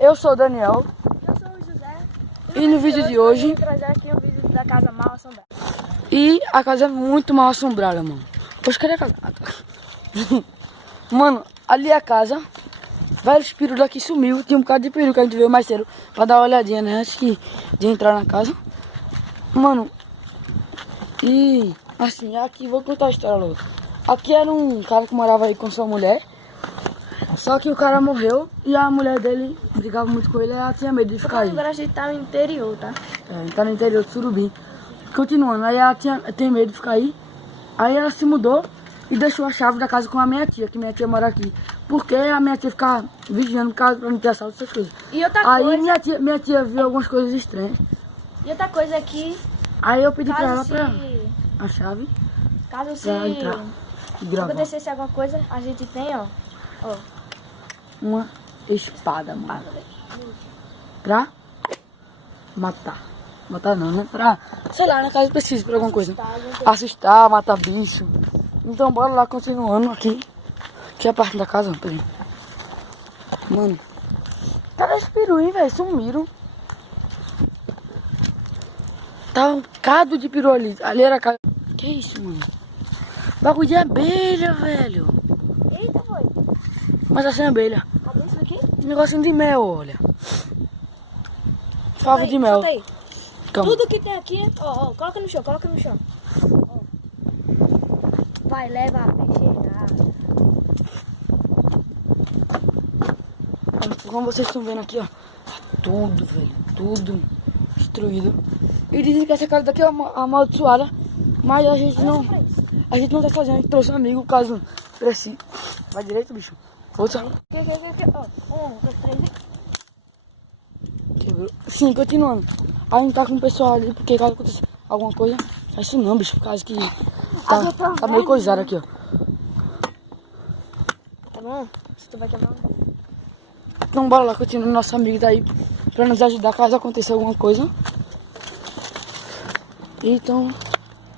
Eu sou o Daniel. Eu sou o José. E no vídeo de hoje... Eu vou trazer aqui o vídeo da casa mal assombrada. E a casa é muito mal assombrada, mano. Poxa, cadê a casa? Mano, ali é a casa. Vários perus daqui sumiu. Tinha um bocado de peru que a gente veio mais cedo pra dar uma olhadinha, né? Antes de entrar na casa. Mano, e assim, aqui vou contar a história logo. Aqui era um cara que morava aí com sua mulher. Só que o cara morreu e a mulher dele brigava muito com ele e ela tinha medo de ficar aí. Agora a gente tá no interior, tá? É, tá no interior de Surubim. Continuando, aí ela tem medo de ficar aí. Aí ela se mudou e deixou a chave da casa com a minha tia, que minha tia mora aqui. Porque a minha tia ficava vigiando pra não ter assalto, essas coisas. E outra Aí coisa... minha tia viu algumas coisas estranhas. E outra coisa aqui... Aí eu pedi pra ela Caso pra se... a chave Caso se... pra entrar e gravar. acontecesse alguma coisa, a gente tem, ó... Uma espada, mano. Pra matar. Matar não, né? Pra, sei lá, na casa precisa pra alguma coisa. Assustar, matar bicho. Então bora lá, continuando aqui. Que é a parte da casa, peraí. Mano, cadê esse peru, hein, velho? Sumiram. Tá um bocado de peru ali. Ali era a casa. Que isso, mano? Bagulho de abelha, velho. Eita, foi. Mas assim, abelha. Cadê isso aqui? Um negocinho de mel, olha. Fava Aí, de mel. solta aí. Calma. Tudo que tem aqui, ó, coloca no chão, coloca no chão. Ó. Vai, leva a peixeira. Como vocês estão vendo aqui, ó. Tá tudo, velho. Tudo destruído. E dizem que essa casa daqui é amaldiçoada. Mas a gente não tá fazendo. A gente trouxe um amigo, caso precise. Vai direito, bicho. Força. Ó, 1, 2, 3 e... Quebrou. Sim, continuando. A gente tá com o pessoal ali, porque caso aconteça alguma coisa. Faz isso não, bicho. Por causa que tá meio coisado aqui, ó. Tá bom? Se tu vai quebrar um... Então bora lá, continuando. Nosso amigo tá aí pra nos ajudar caso aconteça alguma coisa. Então,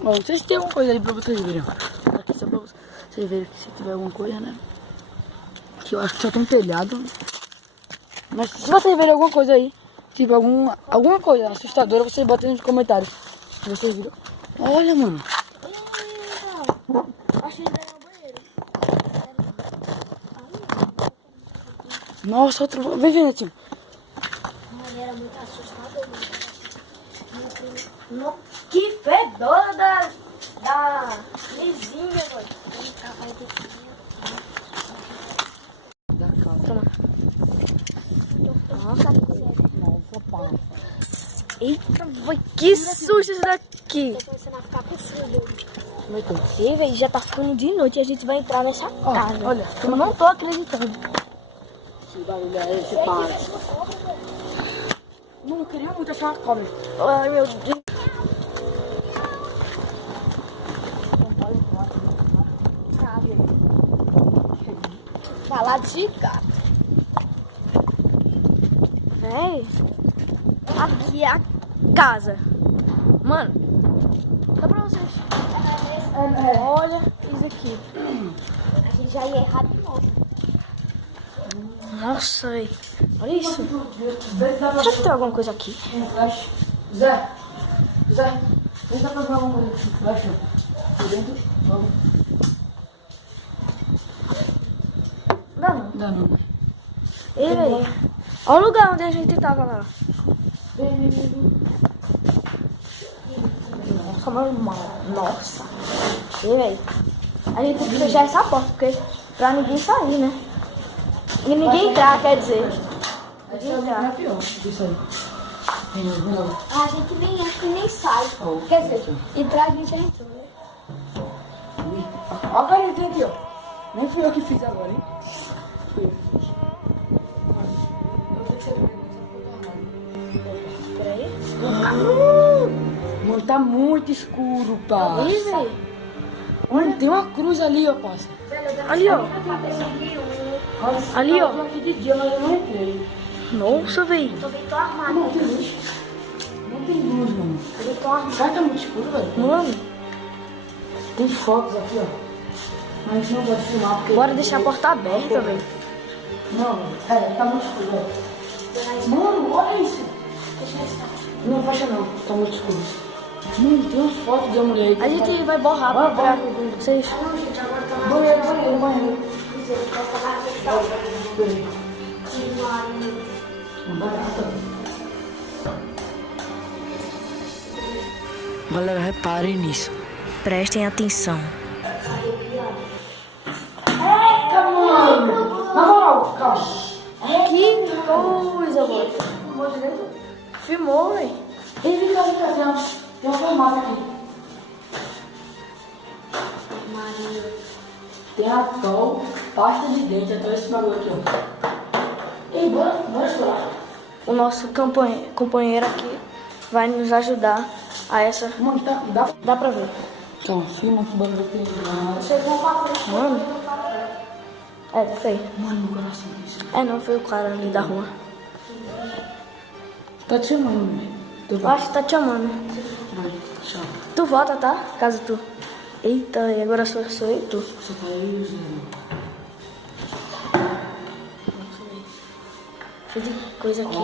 ó, não sei se tem alguma coisa aí pra vocês verem. Aqui só pra vocês verem que se tiver alguma coisa, né? Que eu acho que só tem telhado. Mas se vocês verem alguma coisa aí, tipo alguma coisa assustadora, vocês botem nos comentários. Se vocês viram. Olha, mano. Achei que era o banheiro. Nossa, outro. Vem, vem, Netinho. Mano, era muito assustador. Que fedora da vizinha, mano. Toma. Nossa, eita, foi que susto isso daqui. E, velho, já tá ficando de noite e a gente vai entrar nessa casa. Olha, eu não tô acreditando. que barulho é esse, pai? Não queria muito achar uma cobra. Ai, meu Deus. Falar de gato. Véi, aqui é a casa. Mano, dá pra vocês. Olha isso aqui. A gente já ia errar de novo. Nossa, véi. Olha isso. Será que tem alguma coisa aqui? Zé, tenta provar alguma coisa que flash por dentro. Vamos. Dá não. Dá não. Ei, véi. Olha o lugar onde a gente tava lá. Nossa, normal. Nossa. Ei, véi. A gente tem que fechar essa porta, porque pra ninguém sair, né? E ninguém entrar, quer dizer. Ninguém entrar. É pior isso aí. A gente nem entra e nem sai. Quer dizer, entrar a gente já entrou, né? Olha a carinha que tem aqui, ó. Nem fui eu que fiz agora, hein? Fui eu que fiz. Eu tenho que ser Peraí. Mano, tá muito escuro, pá. Ih, véi. Mano, tem uma cruz ali, ó, parça. Ali, ó. Ali, ó. Eu tô aqui de dia, mas eu não entrei. Nossa, véi. Não tem luz. Não tem luz, mano. Será que tá muito escuro, velho? Mano, Tem fotos aqui, ó. Mas a gente não pode filmar porque... bora deixar a porta aberta, velho. Não, tá muito escuro, velho. olha isso. Não fecha não, tá muito escuro. Mano, tem uma foto de uma mulher aí. A gente vai borrar pra vocês. Banheiro. Galera, reparem nisso. Prestem atenção. Eita, mano! Na moral, calma. Que coisa, mano. Filmou direito? Filmou, velho. Ele fica, tem uma farmácia aqui. Tem Atol, pasta de dente, até esse bagulho aqui, ó. Ei, bora estourar. O nosso companheiro aqui vai nos ajudar a essa. Mano, Dá pra ver. calma, filma pro bagulho que tem. Mano. Foi. Mano, meu coração isso. Não, foi o cara ali da rua. Tá te chamando, velho. Eu acho que tá te chamando. Vai, tchau. Tu volta, tá? Caso tu. Eita, e agora sou eu e tu. Você tá aí, Zé. Cheio de coisa aqui.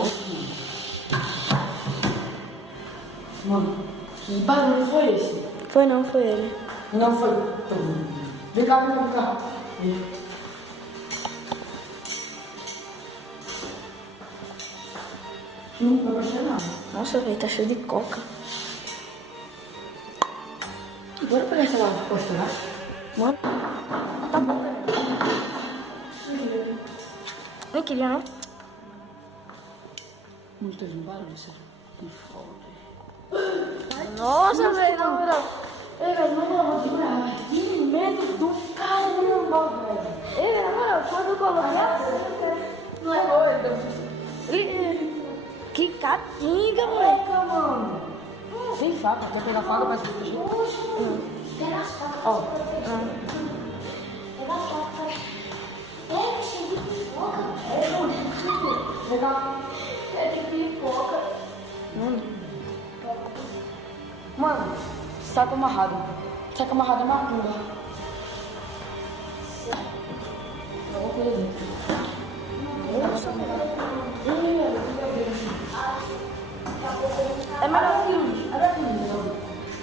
Mano, que barulho foi esse? Foi não, foi ele. Não foi. Vem cá. Não vai mexer nada. Nossa, velho, tá cheio de coca. Bora pegar essa lava pra estourar? Mano, tá bom, velho. Nem queria, né? Não teve um barulho, sério. Que foda. Nossa, velho, na moral. Ei, velho, não vou segurar. Que medo do caramba, velho. Ei, na moral, quando eu colocar. Não é doido. Que catinga, moleque. Mano. Sem faca, quer pegar faca pra se proteger? Ó. Mano, saco amarrado. Saco amarrado é macumba. Alguma coisa dentro. É melhor que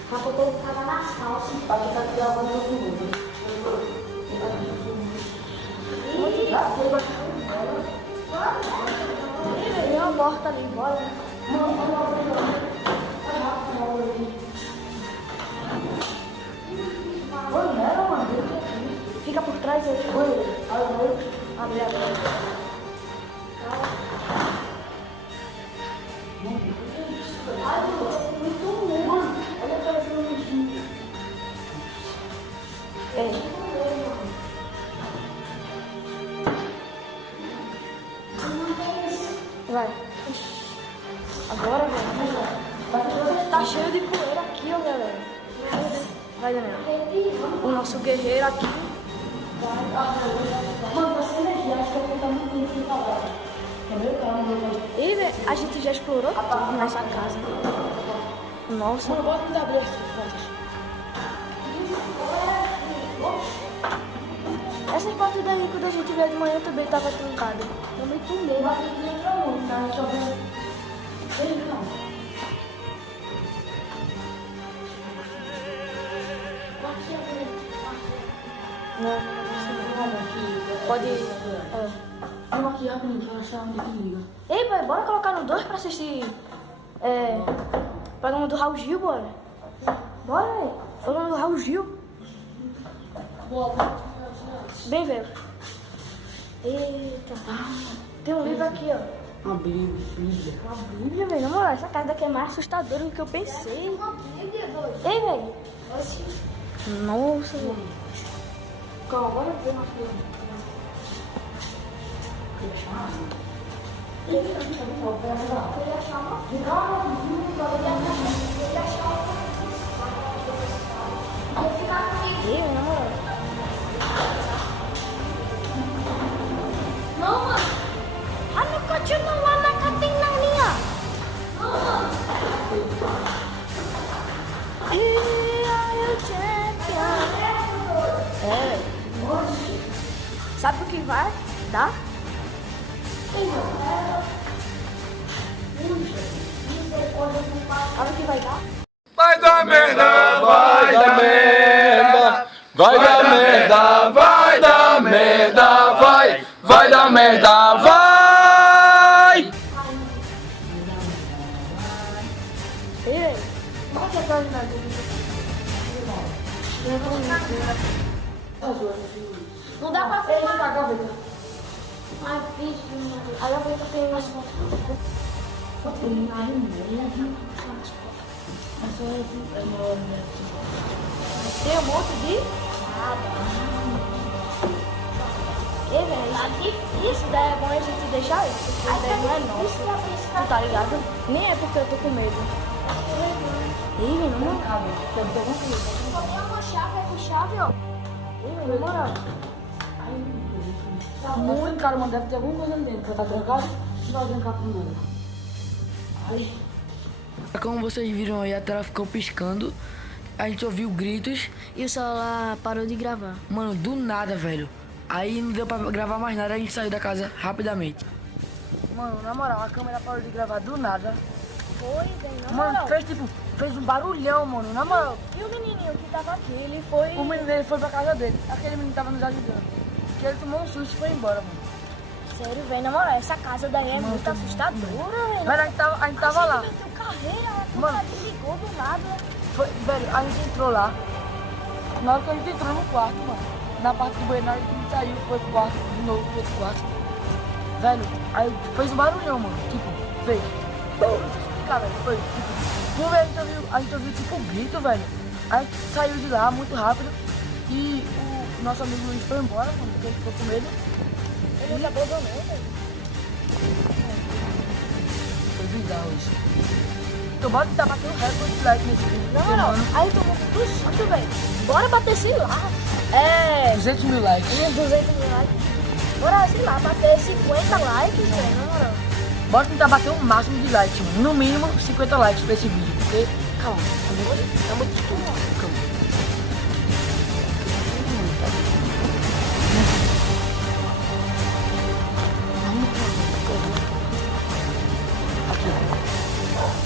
Pra colocar nas calças. Pra ficar gravando no segundo. tem uma porta ali, bora. Fica por trás aí. Abre. Vai. Agora, velho. Tá cheio de poeira aqui, ó, galera. Vai, Daniel. O nosso guerreiro aqui. Mano, tá sem energia, acho que eu vou botar muito tempo sem trabalhar. E, velho, a gente já explorou tudo nessa casa. Nossa. Mano, bota me abrir as portas. Essas portas daí, quando a gente veio de manhã, também tava trancada. Também tô meio, mas não entra não, tá? Só vendo. Ei, não. Não. Pode. Vamos aqui rapidinho, que eu acho que onde que liga. Ei, pai, bora colocar no 2 pra assistir. Programa do Raul Gil, bora. Bora, velho. Programa do Raul Gil. Bem, velho. Eita. Tem um livro aqui, ó. Uma Bíblia. Uma Bíblia, velho. Na moral, essa casa daqui é mais assustadora do que eu pensei. Ei, velho. Nossa, velho. Calma, bora ver uma coisa. Ei, na moral. Ano ka dyan na wala ka tingnan niya? Sabe o que vai dar? Vai dar merda, vai dar merda. Vai dar merda, vai dar merda, vai. Vai dar merda, vai. Ei, qual que é a página dele? Não dá pra Ele filmar. tá gaveta. Ai, bicho. A gaveta tem mais fotos. Tem um monte de nada. E, velho, tá difícil. Daí é bom a gente deixar isso, porque daí não é nosso. Tu tá ligado? Nem é porque eu tô com medo. Ih, menino, não cabe. Deve ter alguma coisa. Tem uma chave, é com chave, ó. Ih, menino, moral. Muito caro, mano. Deve ter alguma coisa ali dentro. Pra tá trancado, não vai trancar por nada. Ai. Como vocês viram aí, a tela ficou piscando. A gente ouviu gritos. E o celular parou de gravar. Mano, do nada, velho. Aí não deu pra gravar mais nada, a gente saiu da casa rapidamente. Mano, na moral, a câmera parou de gravar do nada. Foi, velho, na Mano, moral. fez um barulhão, mano, na moral. E o menininho que tava aqui, ele foi... O menino dele foi pra casa dele. Aquele menino tava nos ajudando. Que ele tomou um susto e foi embora, mano. Sério, velho, na moral, essa casa daí é muito assustadora, velho. Velho, a gente tava lá. Meteu carreira, a Mano. câmera ligou do nada. Velho, a gente entrou lá. Na hora que a gente entrou no quarto, mano. Na parte do banheiro, na hora que a gente saiu, foi pro quarto, de novo pro outro quarto. Velho, aí fez um barulhão, mano. Tipo, veio. Não sei explicar, velho. Foi, tipo, uma vez a gente ouviu tipo um grito, velho. Aí a gente saiu de lá muito rápido. E o nosso amigo Luiz foi embora, mano, porque ele ficou com medo. Ele nos abandonou, velho. Foi bizarro isso. Então bota tá batendo recorde de like nesse vídeo. Na porque, moral, mano, aí eu tô muito susto, velho. Bora bater, sei lá. É, 200 mil likes. 200 mil likes. Bora, sei lá, bater 50 likes, velho, na moral. Bora tentar bater o máximo de likes, mano. No mínimo 50 likes pra esse vídeo. Porque, calma, é muito estudo. Calma.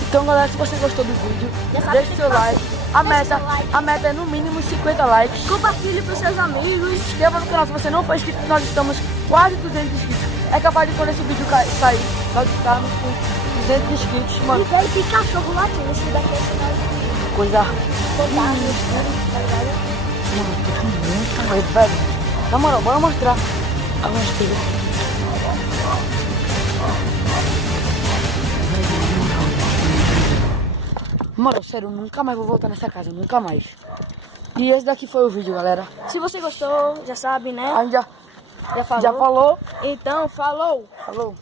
Então, galera, se você gostou do vídeo, Já sabe deixe que seu tem que like. Deixa seu like. A meta é no mínimo 50 likes. Compartilhe pros seus amigos. Se inscreva no canal se você não for inscrito, nós estamos quase 200 inscritos. É capaz de quando esse vídeo sair, nós estarmos com 200 inscritos, E, mano. velho, que cachorro latindo. Esse daqui é sinal de Coisa. contar no escuro, tá ligado? Mano, tô com muito medo, velho. Na moral, bora mostrar a rasteira. Mano, sério, eu nunca mais vou voltar nessa casa, nunca mais. E esse daqui foi o vídeo, galera. Se você gostou, já sabe, né? A gente Já falou. já falou. Então, falou. Falou.